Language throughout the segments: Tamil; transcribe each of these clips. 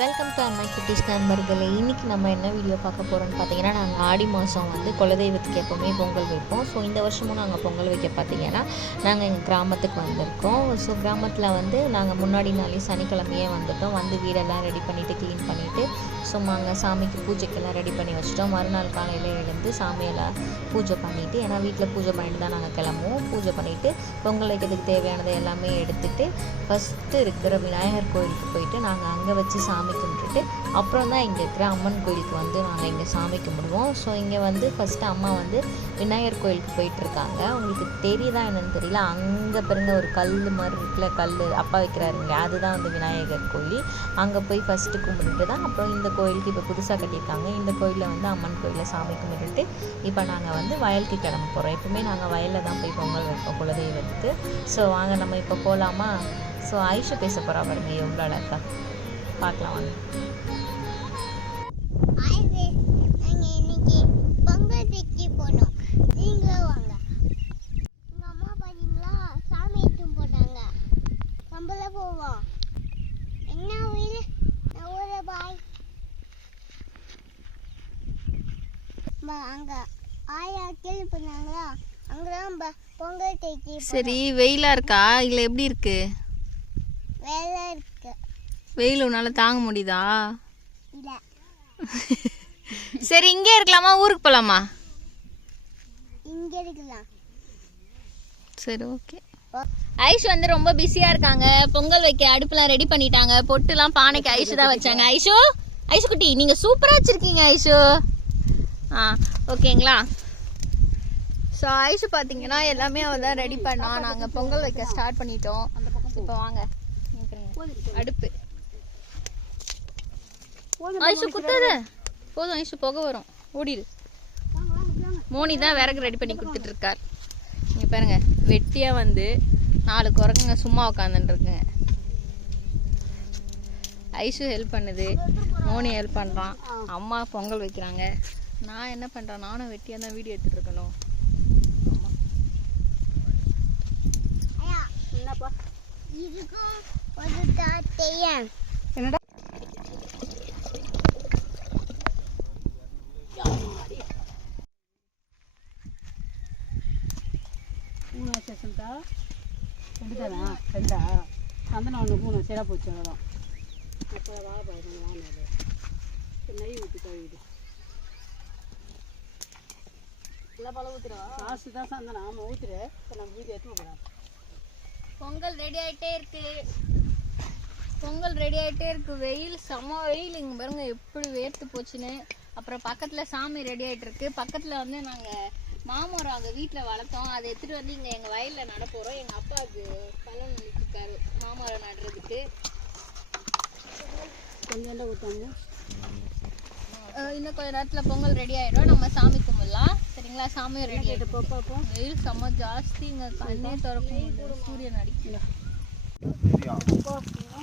வெல்கம் டு மை குட்டீஸ் நண்பர்களே. இன்றைக்கி நம்ம என்ன வீடியோ பார்க்க போகிறோம்னு பார்த்தீங்கன்னா, நாங்கள் ஆடி மாதம் வந்து குலதெய்வத்துக்கு எப்போவுமே பொங்கல் வைப்போம். ஸோ இந்த வருஷமும் நாங்கள் பொங்கல் வைக்க பார்த்தீங்கன்னா நாங்கள் எங்கள் கிராமத்துக்கு வந்திருக்கோம். ஸோ கிராமத்தில் வந்து நாங்கள் முன்னாடி நாளே சனிக்கிழமையே வந்துவிட்டோம். வந்து வீடெல்லாம் ரெடி பண்ணிவிட்டு க்ளீன் பண்ணிவிட்டு சும்மாங்க சாமிக்கு பூஜைக்கெல்லாம் ரெடி பண்ணி வச்சுட்டோம். மறுநாள் காலையில் எழுந்து சாமியெல்லாம் பூஜை பண்ணிவிட்டு, ஏன்னா வீட்டில் பூஜை பண்ணிட்டு தான் நாங்கள் கிளம்புவோம். பூஜை பண்ணிவிட்டு பொங்கல் வைக்கிறதுக்கு தேவையானதை எல்லாமே எடுத்துகிட்டு ஃபஸ்ட்டு இருக்கிற விநாயகர் கோயிலுக்கு போயிட்டு நாங்கள் அங்கே வச்சு சாமி கும்பிட்டுட்டு அப்புறம் தான் இங்கே இருக்கிற அம்மன் கோயிலுக்கு வந்து நாங்கள் இங்கே சாமி கும்பிடுவோம். ஸோ இங்கே வந்து ஃபஸ்ட்டு அம்மா வந்து விநாயகர் கோயிலுக்கு போயிட்டுருக்காங்க. உங்களுக்கு தெரியுதா என்னன்னு தெரியல, அங்கே பாருங்க ஒரு கல் மாதிரி இருக்குல்ல, கல் அப்பா வைக்கிறாருங்க, அதுதான் வந்து விநாயகர் கோயில். அங்கே போய் ஃபஸ்ட்டு கும்பிட்டுட்டு தான் அப்புறம் இந்த கோயிலுக்கு இப்போ புதுசாக கட்டியிருக்காங்க. இந்த கோயிலில் வந்து அம்மன் கோயிலில் சாமி கும்பிட்டுட்டு இப்போ நாங்கள் வந்து வயலுக்கு கிளம்ப போகிறோம். எப்பவுமே நாங்கள் வயலில் தான் போய் பொங்கல் வைப்போம் குலதெய்வத்துக்கு. ஸோ வாங்க நம்ம இப்போ போகலாமா? ஸோ ஆயிஷா பேச போகிறா பாருங்க, எவ்வளோ அழகா பார்க்கலாம் வாங்க. சரி, வெயிலா இருக்கா இல்ல எப்படி இருக்கு? வெயில் உன்னால தாங்க முடியுதா? சரி, இங்கே இருக்கலாமா ஊருக்கு போலாமா? சரி, ஓகே. ஐஷு வந்து ரொம்ப பிஸியா இருக்காங்க. பொங்கல் வைக்க அடுப்புலாம் ரெடி பண்ணிட்டாங்க. பொட்டுலாம் பானைக்கு ஐஷு தான் வச்சாங்க. ஐஷு ஐஷு குட்டி, நீங்க சூப்பரா வச்சிருக்கீங்க ஐஷு. ஓகேங்களா? ஸோ ஐஷு பார்த்தீங்கன்னா எல்லாமே அவள் தான் ரெடி பண்ணா. நாங்கள் பொங்கல் வைக்க ஸ்டார்ட் பண்ணிட்டோம். இப்போ வாங்க அடுப்பு. ஐஷு குத்தாத, போதும் ஐஷு, புகை வரும், ஓடிடு. மோனி தான் விறகு ரெடி பண்ணி கொடுத்துட்டு இருக்கார். இங்கே பாருங்க, வெட்டியா வந்து 4 குரங்குங்க சும்மா உட்காந்துருக்குங்க. ஐஷு ஹெல்ப் பண்ணுது, மோனி ஹெல்ப் பண்ணுறான், அம்மா பொங்கல் வைக்கிறாங்க. நான் என்ன பண்ணுறேன், நானும் வெட்டியாக தான் வீடியோ எடுத்துகிட்டு இருக்கணும். என்னடா ரெண்டா சந்தனம் ஒன்று பூனை சில போச்சு. அவ்வளோதான். அப்போ நெய் ஊற்றி கழுவிடு. காசு தான் சந்தனம். ஆமாம், ஊற்றுரு. இப்போ நம்ம வீடு எடுத்து போகலாம். பொங்கல் ரெடி ஆகிட்டே இருக்கு. பொங்கல் ரெடி ஆகிட்டே இருக்கு. வெயில் செம்ம வெயில். இங்கே பாருங்க எப்படி வேர்த்து போச்சுன்னு. அப்புறம் பக்கத்தில் சாமி ரெடி ஆகிட்டு இருக்கு. பக்கத்தில் வந்து நாங்கள் மாமரம் அங்கே வீட்டில் வளர்த்தோம். அதை எடுத்துகிட்டு வந்து இங்கே எங்கள் வயலில் நட போகிறோம். எங்கள் அப்பாவுக்கு பலன் நினைச்சிருக்காரு மாமரம் நடுறதுக்கு. கொஞ்சம் ஊற்றாங்க. இன்னும் கொஞ்ச நேரத்தில் பொங்கல் ரெடி ஆகிடும். நம்ம சாமி கும்பிடலாம். சரிங்களா? சாமியும் ரெடி ஆகிட்டு போப்போ. வெயில் செம்ம ஜாஸ்தி. இங்கே கண்ணே திறக்கும், சூரியன் அடிக்கல.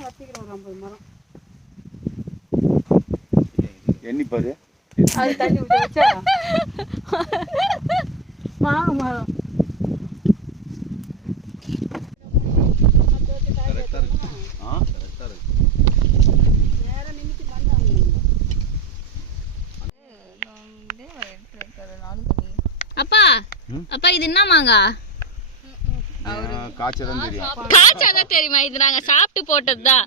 வச்சுக்கிறோம் 50 மரம். எண்ணி பாரு, அது தண்ணி ஊற்றி வச்சா மாங்க மரம். அப்பா அப்பா, இது என்ன மாங்கா? காய்ச்சதான் தெரியும். காய்ச்சாதான் தெரியுமா? இது நாங்க சாப்பிட்டு போட்டதுதான்.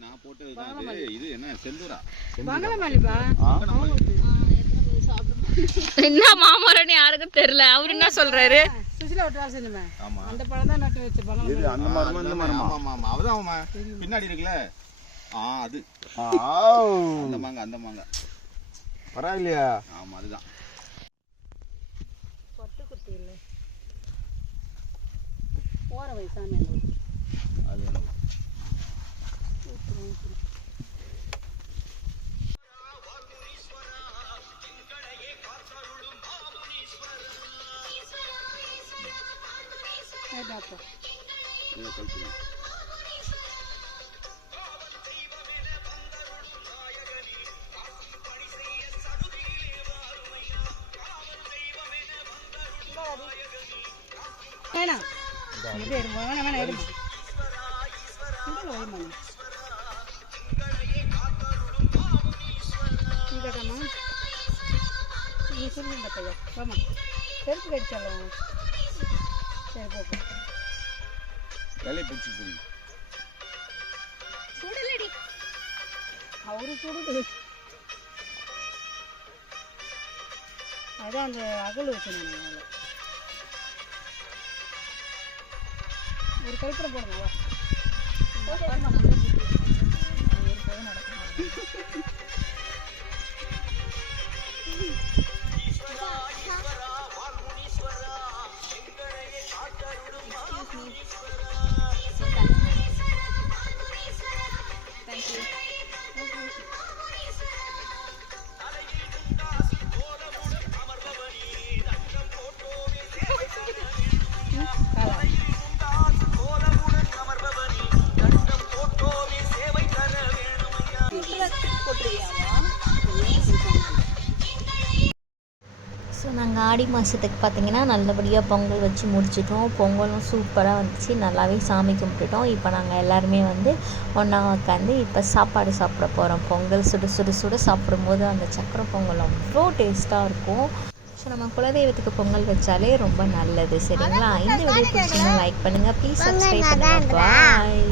இது என்ன செந்தூரா? பங்கனமல்லிப்பா. என்ன மாமரம்னு யாருக்கும் தெரியல. அவரு என்ன சொல்றாரு? சுசிலா விட்டு சொல்லுமே. அந்த பழம் தான் நட்டு வச்சு பழம். இது அந்த மரமா இந்த மரமா? ஆமா ஆமா, அதுதான் பின்னாடி இருக்குல்ல. அது அந்த மாங்க, அந்த மாங்க பரவாயில்லையா? ஆமா, அதுதான். பொட்டு குத்தி இல்லை போகிற வயசான அது வேணாம். போட்டாமா நீ சொல்லுங்க பையா வாமா செருப்பு கடிச்சாலும் சரி போ வேலையை பிடிச்சி போய் சுடலடி அவரு சுடுது அதான் அந்த அகல் வச்சேன் நான் ஒரு கல்பனை போடுங்க ஸோ நாங்கள் ஆடி மாதத்துக்கு பார்த்திங்கன்னா நல்லபடியாக பொங்கல் வச்சு முடிச்சிட்டோம். பொங்கலும் சூப்பராக வந்துச்சு, நல்லாவே சாமி கும்பிட்டுட்டோம். இப்போ நாங்கள் எல்லாருமே வந்து ஒன்றா உட்காந்து இப்போ சாப்பாடு சாப்பிட போகிறோம். பொங்கல் சுட சுட சுட சாப்பிடும்போது அந்த சக்கரை பொங்கல் அவ்வளோ டேஸ்ட்டாக இருக்கும். ஸோ நம்ம குலதெய்வத்துக்கு பொங்கல் வச்சாலே ரொம்ப நல்லது. சரிங்களா? இந்த வீடியோ பிடிச்சிங்கன்னா லைக் பண்ணுங்கள், ப்ளீஸ் சப்ஸ்கிரைப் பண்ணுங்கள். பாய்.